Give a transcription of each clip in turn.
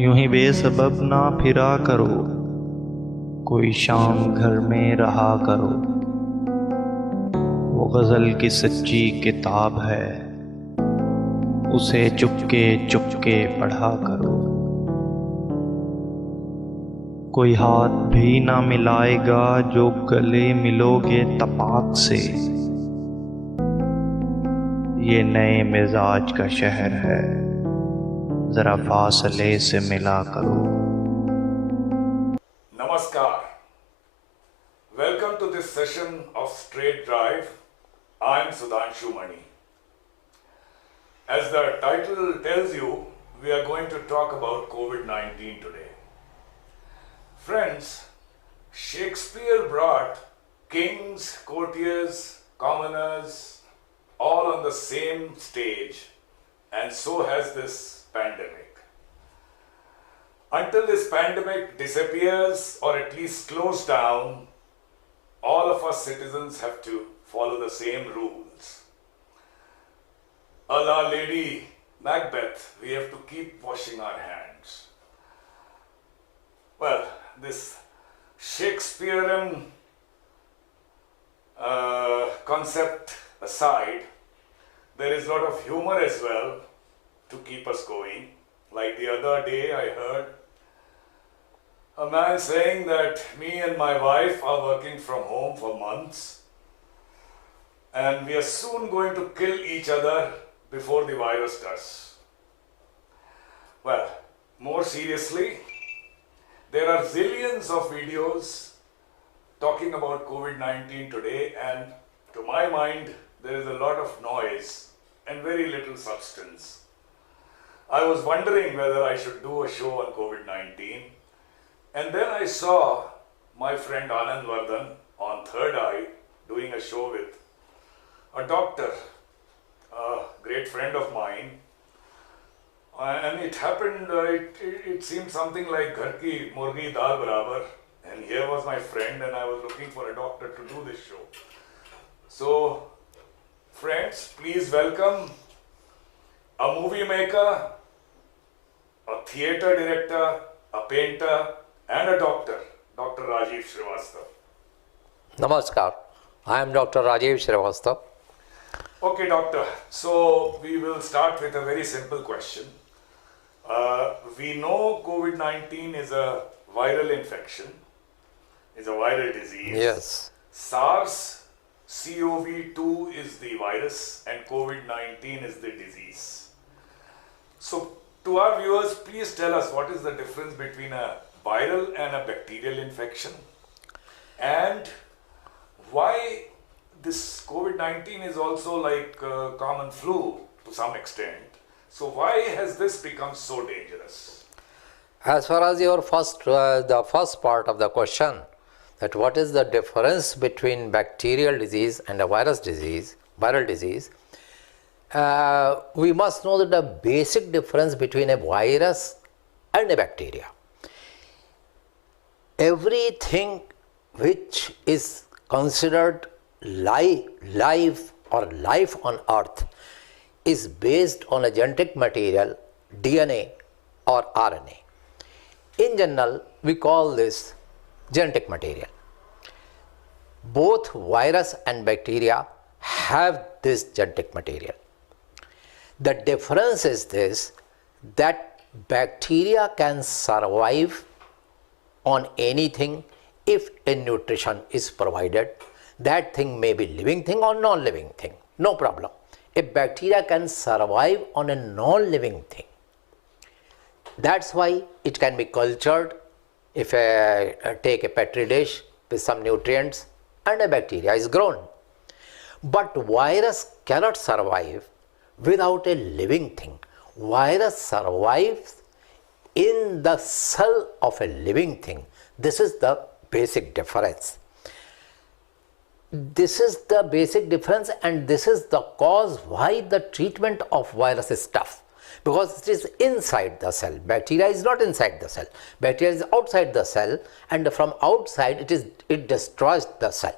यूं ही बेसबब ना फिरा करो, कोई शाम घर में रहा करो। वो गज़ल की सच्ची किताब है, उसे चुपके चुपके पढ़ा करो। कोई हाथ भी ना मिलाएगा जो गले मिलोगे तपाक से। ये नए मिजाज का शहर है, ज़रा फासले से मिला करो। Namaskar. Welcome to this session of Straight Drive. I'm Sudhanshu Mani. As the title tells you, we are going to talk about COVID 19 today. Friends, Shakespeare brought kings, courtiers, commoners all on the same stage, and so has this pandemic. Until this pandemic disappears or at least slows down, all of us citizens have to follow the same rules. A la Lady Macbeth, we have to keep washing our hands. Well, this Shakespearean concept aside, there is a lot of humor as well to keep us going. Like the other day, I heard a man saying that me and my wife are working from home for months and we are soon going to kill each other before the virus does. Well, more seriously, there are zillions of videos talking about COVID-19 today, and to my mind, there is a lot of noise and very little substance. I was wondering whether I should do a show on COVID-19. And then I saw my friend Anand Vardhan on Third Eye doing a show with a doctor, a great friend of mine. And it happened, it seemed something like Ghar ki murgi dal barabar. And here was my friend, and I was looking for a doctor to do this show. So, friends, please welcome a movie maker, a theatre director, a painter, and a doctor, Dr. Rajiv Srivastava. Namaskar, I am Dr. Rajiv Srivastava. Okay, doctor. So we will start with a very simple question. We know COVID-19 is a viral infection, is a viral disease. Yes. SARS-CoV-2 is the virus and COVID-19 is the disease. So to our viewers, please tell us what is the difference between a viral and a bacterial infection, and why this COVID-19 is also like common flu to some extent. So why has this become so dangerous? As far as your the first part of the question, that what is the difference between bacterial disease and a viral disease, we must know that the basic difference between a virus and a bacteria. Everything which is considered life or life on earth is based on a genetic material, DNA or RNA. In general, we call this genetic material. Both virus and bacteria have this genetic material. The difference is this, that bacteria can survive on anything if a nutrition is provided. That thing may be living thing or non-living thing, no problem. A bacteria can survive on a non-living thing. That's why it can be cultured. If I take a petri dish with some nutrients and a bacteria is grown. But virus cannot survive without a living thing. Virus survives in the cell of a living thing. This is the basic difference. This is the basic difference, and this is the cause why the treatment of virus is tough, because it is inside the cell. Bacteria is not inside the cell. Bacteria is outside the cell, and from outside it destroys the cell.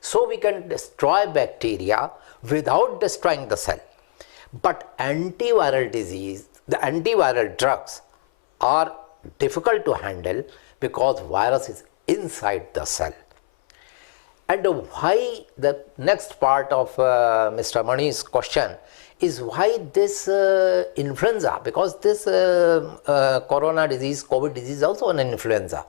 So we can destroy bacteria without destroying the cell. But antiviral disease, the antiviral drugs are difficult to handle because virus is inside the cell. And why the next part of Mr. Mani's question is why this influenza, because this corona disease, COVID disease is also an influenza.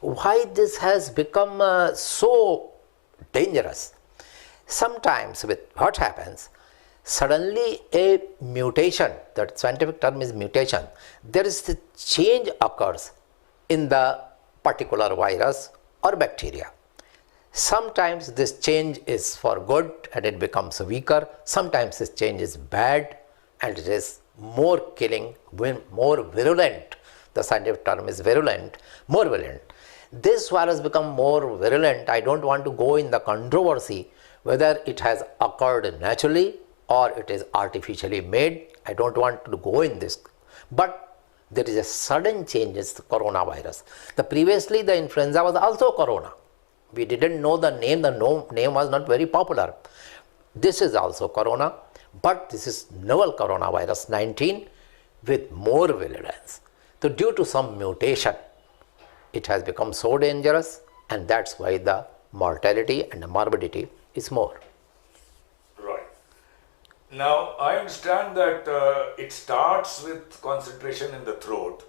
Why this has become so dangerous? Sometimes with what happens, suddenly a mutation, the scientific term is mutation, there is the change occurs in the particular virus or bacteria. Sometimes this change is for good and it becomes weaker. Sometimes this change is bad and it is more killing, more virulent. The scientific term is virulent, more virulent. This virus become more virulent. I don't want to go in the controversy whether it has occurred naturally or it is artificially made. I don't want to go in this. But there is a sudden change in the coronavirus. Previously the influenza was also corona. We didn't know the name was not very popular. This is also corona, but this is novel coronavirus 19 with more virulence. So due to some mutation, it has become so dangerous, and that's why the mortality and the morbidity is more. Right. Now, I understand that it starts with concentration in the throat,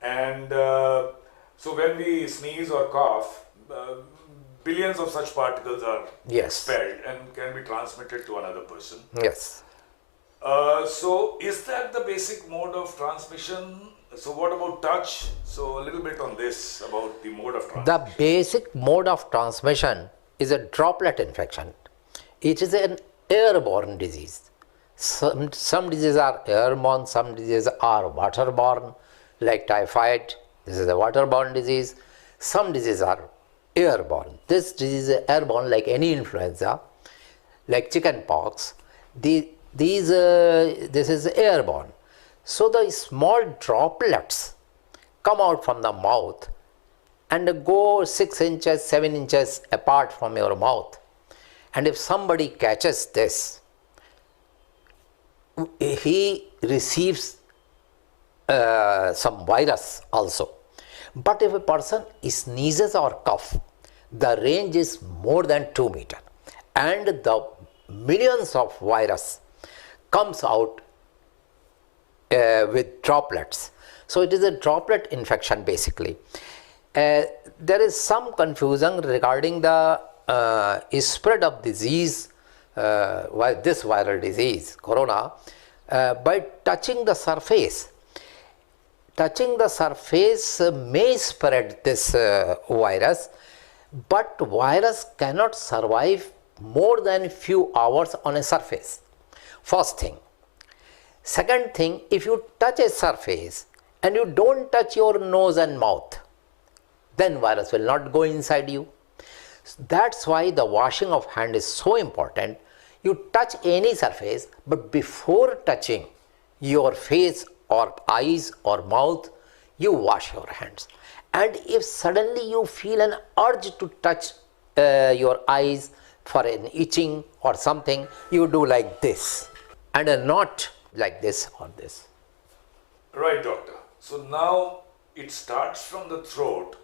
and so when we sneeze or cough, billions of such particles are expelled and can be transmitted to another person. Yes. So is that the basic mode of transmission? So what about touch? So a little bit on this about the mode of transmission. The basic mode of transmission is a droplet infection. It is an airborne disease. Some diseases are airborne, some diseases are waterborne, like typhoid. This is a waterborne disease. Some diseases are airborne. This disease is airborne like any influenza, like chicken pox. This is airborne. So the small droplets come out from the mouth and go 6 inches, 7 inches apart from your mouth. And if somebody catches this, he receives some virus also. But if a person sneezes or cough, the range is more than 2 meters, and the millions of virus comes out with droplets. So it is a droplet infection basically. There is some confusion regarding the spread of disease, this viral disease, corona, by touching the surface. Touching the surface may spread this virus, but virus cannot survive more than a few hours on a surface. First thing. Second thing, if you touch a surface and you don't touch your nose and mouth, then virus will not go inside you. That's why the washing of hand is so important. You touch any surface, but before touching your face or eyes or mouth, you wash your hands. And if suddenly you feel an urge to touch your eyes for an itching or something, you do like this and not like this or this. Right, doctor. So now it starts from the throat.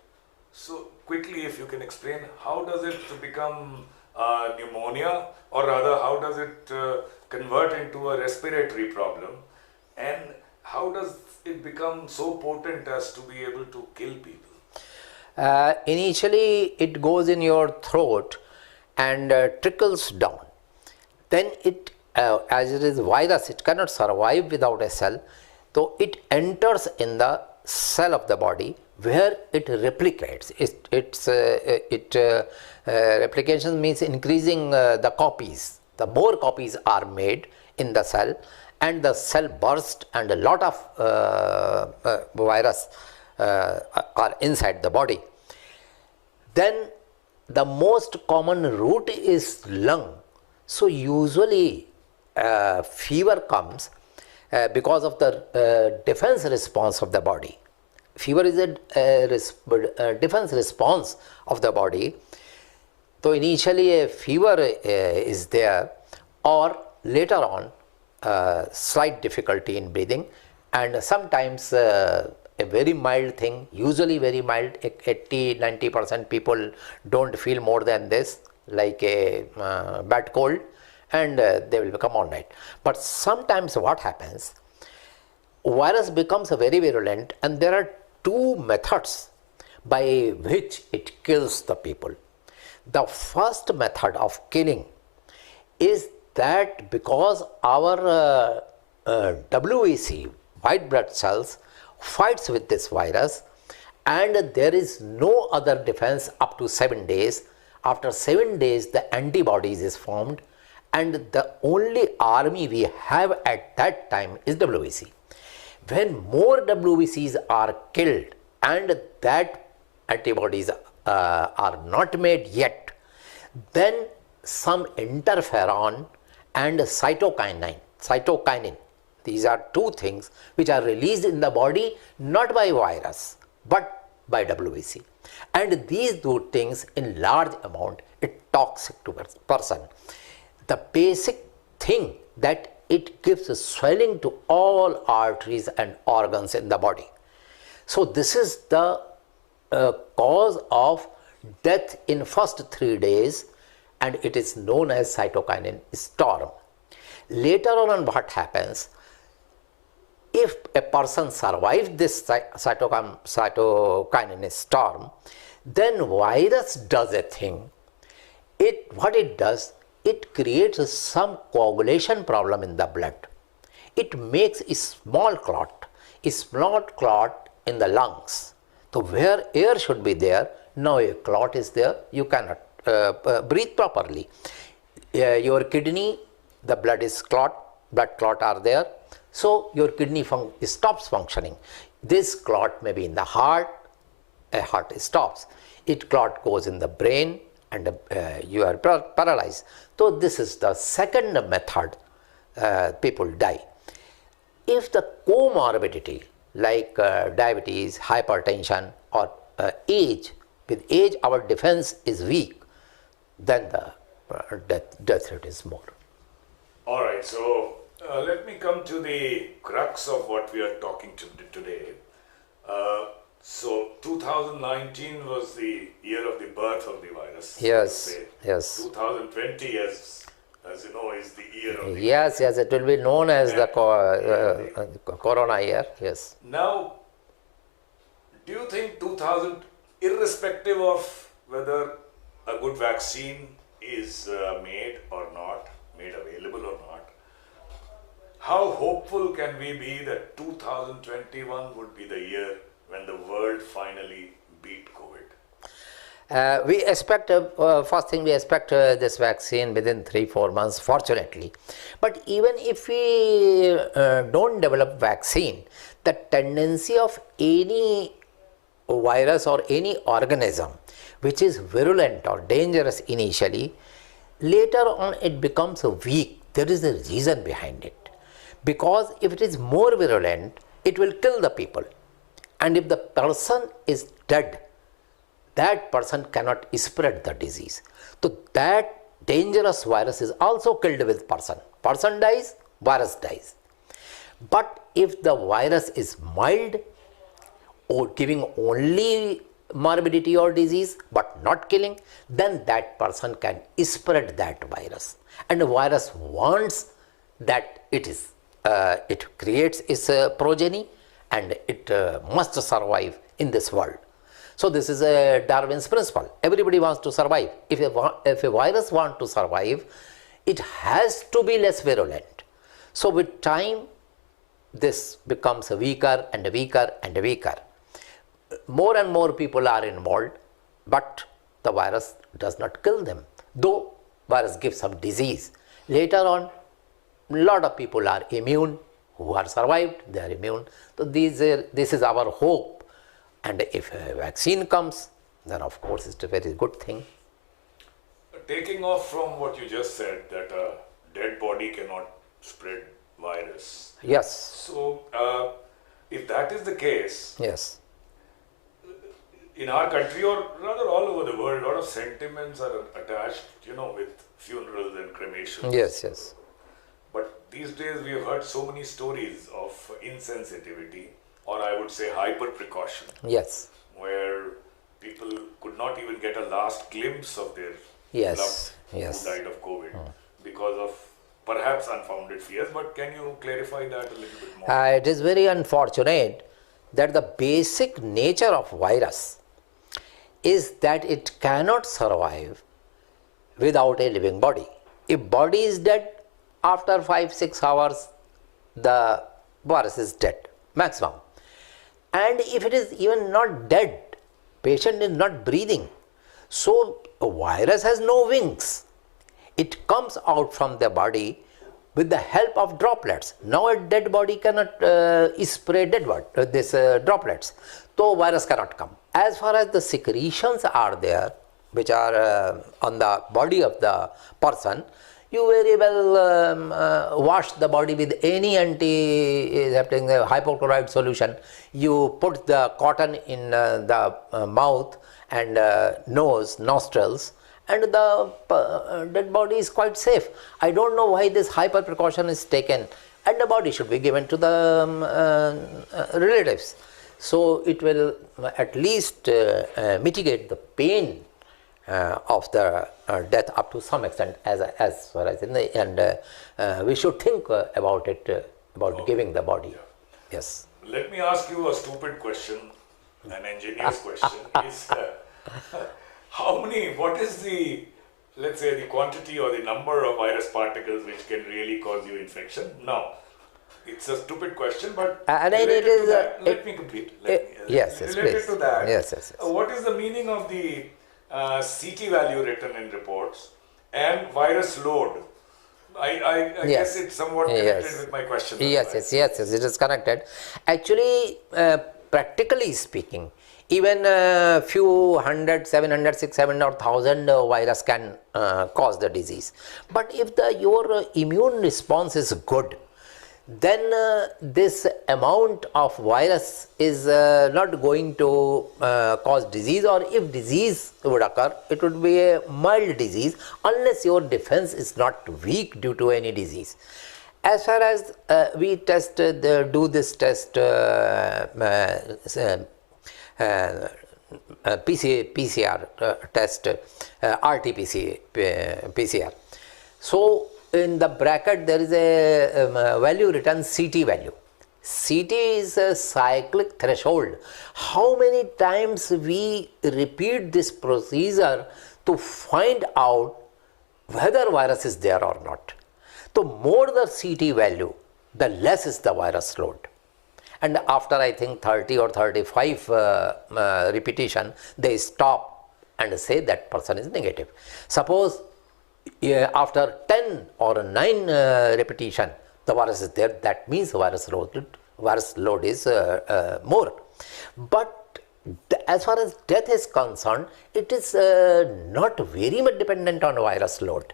So quickly, if you can explain, how does it become pneumonia, or rather how does it convert into a respiratory problem, and how does it become so potent as to be able to kill people? Initially it goes in your throat and trickles down. Then it, as it is virus, it cannot survive without a cell, so it enters in the cell of the body where it replicates. Replication means increasing the copies. The more copies are made in the cell, and the cell bursts, and a lot of virus are inside the body. Then the most common route is lung. So usually fever comes because of the defense response of the body. Fever is a defense response of the body. So initially a fever is there, or later on slight difficulty in breathing, and sometimes a very mild thing, usually very mild, 80-90% people don't feel more than this, like a bad cold, and they will become all right. But sometimes what happens, virus becomes very virulent, and there are two methods by which it kills the people. The first method of killing is that because our WBC, white blood cells, fights with this virus, and there is no other defense up to 7 days. After 7 days, the antibodies is formed, and the only army we have at that time is WBC. When more WBCs are killed and that antibodies are not made yet, then some interferon and cytokinin, these are two things which are released in the body not by virus but by WBC, and these two things in large amount is toxic to person. The basic thing that it gives swelling to all arteries and organs in the body. So this is the cause of death in first 3 days, and it is known as cytokinin storm. Later on what happens, if a person survives this cytokinin storm, then virus does a thing. What it does, it creates some coagulation problem in the blood. It makes a small clot in the lungs. So where air should be there, now a clot is there, you cannot breathe properly. Your kidney, the blood clot are there, so your kidney stops functioning. This clot may be in the heart, a heart stops. It clot goes in the brain, and you are paralyzed. So this is the second method people die. If the comorbidity like diabetes, hypertension, or age, with age our defense is weak, then the death rate is more. All right, so let me come to the crux of what we are talking today. So 2019 was the year of the birth of the virus. Yes, yes. 2020, as you know, is the year of the Yes, it will be known as the corona year, yes. Now, do you think irrespective of whether a good vaccine is made available or not, how hopeful can we be that 2021 would be the year when the world finally beat COVID? We expect, first thing we expect this vaccine within 3-4 months, fortunately. But even if we don't develop vaccine, the tendency of any virus or any organism which is virulent or dangerous initially, later on it becomes weak. There is a reason behind it. Because if it is more virulent, it will kill the people. And if the person is dead, that person cannot spread the disease. So that dangerous virus is also killed with person. Person dies, virus dies. But if the virus is mild or giving only morbidity or disease but not killing, then that person can spread that virus. And the virus wants that it creates its progeny, and it must survive in this world. So this is a Darwin's principle. Everybody wants to survive. If a virus wants to survive, it has to be less virulent. So with time, this becomes weaker and weaker and weaker. More and more people are involved, but the virus does not kill them, though virus gives some disease. Later on, a lot of people are immune, who are survived, they are immune. So this is our hope. And if a vaccine comes, then of course it's a very good thing. Taking off from what you just said, that a dead body cannot spread virus. Yes. So if that is the case, Yes. in our country or rather all over the world, a lot of sentiments are attached, with funerals and cremations. Yes. But these days we have heard so many stories of insensitivity, or I would say hyper precaution, Yes. where people could not even get a last glimpse of their Yes, loved yes. who died of COVID because of perhaps unfounded fears. But can you clarify that a little bit more? It is very unfortunate that the basic nature of virus is that it cannot survive without a living body. If body is dead, after 5-6 hours, the virus is dead, maximum. And if it is even not dead, patient is not breathing, so a virus has no wings. It comes out from the body with the help of droplets. Now a dead body cannot spray droplets, so virus cannot come. As far as the secretions are there, which are on the body of the person, you very well wash the body with any antiseptic hypochlorite solution. You put the cotton in the mouth and nose, nostrils, and the dead body is quite safe. I don't know why this hyper precaution is taken, and the body should be given to the relatives. So it will at least mitigate the pain of the death up to some extent, as far as in the and we should think about it, about giving the body. Yes. Let me ask you a stupid question, an engineer's question. Is what is the, let's say, the quantity or the number of virus particles which can really cause you infection? Now, it's a stupid question, but related to that, let me complete. Yes, related please. to that, Yes. What is the meaning of the CT value written in reports and virus load? I guess it's somewhat connected with my question. Yes, it is connected. Actually, practically speaking, even a few 100, 700, 600 or 1000 virus can cause the disease. But if your immune response is good, then this amount of virus is not going to cause disease, or if disease would occur, it would be a mild disease unless your defense is not weak due to any disease. As far as we do this test, PCR test, RT-PCR. So in the bracket there is a value written, CT value. CT is a cyclic threshold. How many times we repeat this procedure to find out whether virus is there or not. The more the CT value, the less is the virus load. And after I think 30 or 35 repetition, they stop and say that person is negative. Suppose after 10 or 9 repetition, the virus is there, that means virus load is more. But as far as death is concerned, it is not very much dependent on virus load,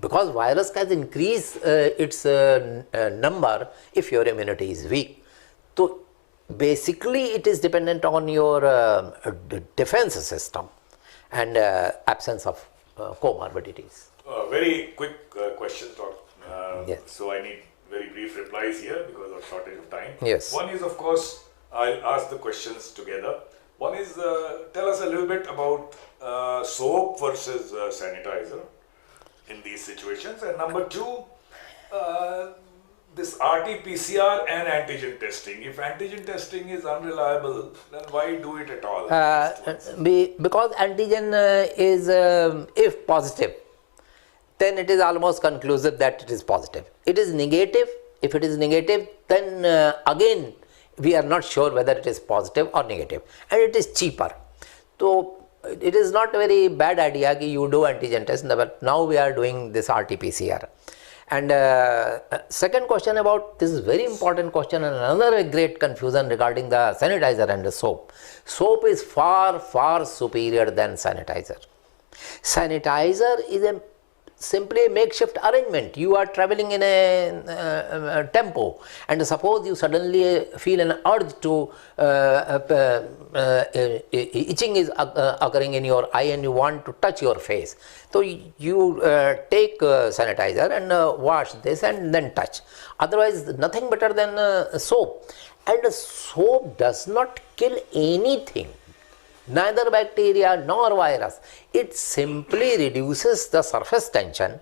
because virus can increase its number if your immunity is weak. So basically it is dependent on your defense system and absence of comorbidities. Very quick question, Yes. so I need very brief replies here because of shortage of time. Yes. One is, of course, I'll ask the questions together. One is, tell us a little bit about soap versus sanitizer in these situations. And number two, this RT-PCR and antigen testing. If antigen testing is unreliable, then why do it at all? Because antigen is, if positive, then it is almost conclusive that it is positive. It is negative. If it is negative, then again we are not sure whether it is positive or negative, and it is cheaper. So it is not a very bad idea that you do antigen test, but now we are doing this RT-PCR. And second question about this is very important question, and another great confusion regarding the sanitizer and the soap. Soap is far superior than sanitizer. Sanitizer is a simply a makeshift arrangement. You are traveling in a tempo, and suppose you suddenly feel an urge to itching is occurring in your eye, and you want to touch your face. So you take sanitizer and wash this and then touch. Otherwise, nothing better than soap. And soap does not kill anything, neither bacteria nor virus. It simply reduces the surface tension,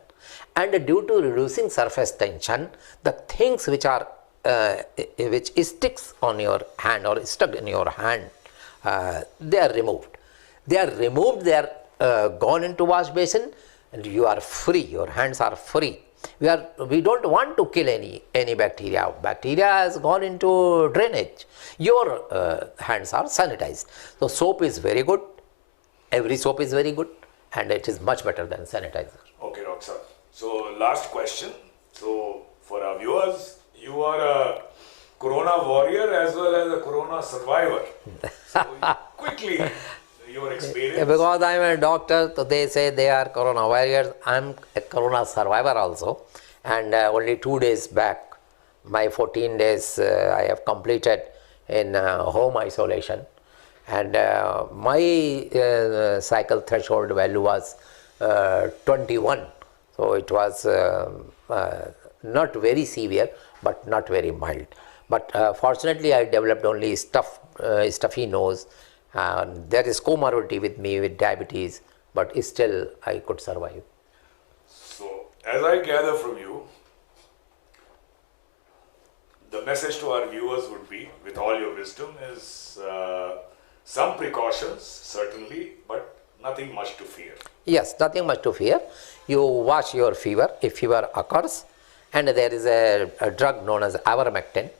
and due to reducing surface tension, the things which are which sticks on your hand or stuck in your hand, they are removed. They are removed, they are gone into wash basin, and you are free. Your hands are free. We don't want to kill any bacteria. Bacteria has gone into drainage. Your hands are sanitized. So soap is very good. Every soap is very good, and it is much better than sanitizer. Okay, Doctor. So last question. So for our viewers, you are a Corona warrior as well as a Corona survivor. So quickly, your experience. Because I am a doctor, so they say they are Corona warriors. I am a Corona survivor also. And only 2 days back, my 14 days I have completed in home isolation. And my cycle threshold value was 21. So it was not very severe, but not very mild. But fortunately, I developed only stuffy nose. There is comorbidity with me with diabetes, but still I could survive. So, as I gather from you, the message to our viewers would be, with all your wisdom, is some precautions, certainly, but nothing much to fear. Yes, nothing much to fear. You watch your fever. If fever occurs, and there is a drug known as ivermectin,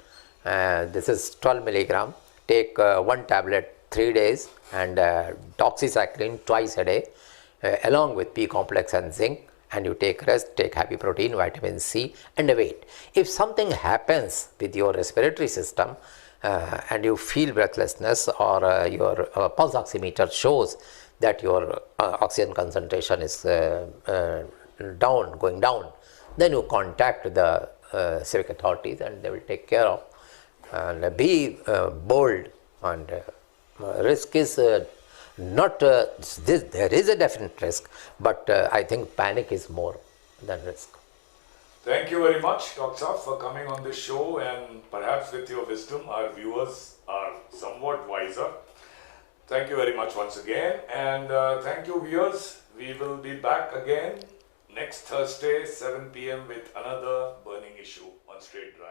this is 12 milligram. Take one tablet 3 days, and doxycycline twice a day, along with B complex and zinc, and you take rest, take happy protein, vitamin C, and wait. If something happens with your respiratory system and you feel breathlessness, or your pulse oximeter shows that your oxygen concentration is going down, then you contact the civic authorities and they will take care of. And be bold, and risk is not this. There is a definite risk, but I think panic is more than risk. Thank you very much, Dr. Saab, for coming on this show, and perhaps with your wisdom, our viewers are somewhat wiser. Thank you very much once again, and thank you, viewers. We will be back again next Thursday, 7 p.m. with another burning issue on Straight Drive.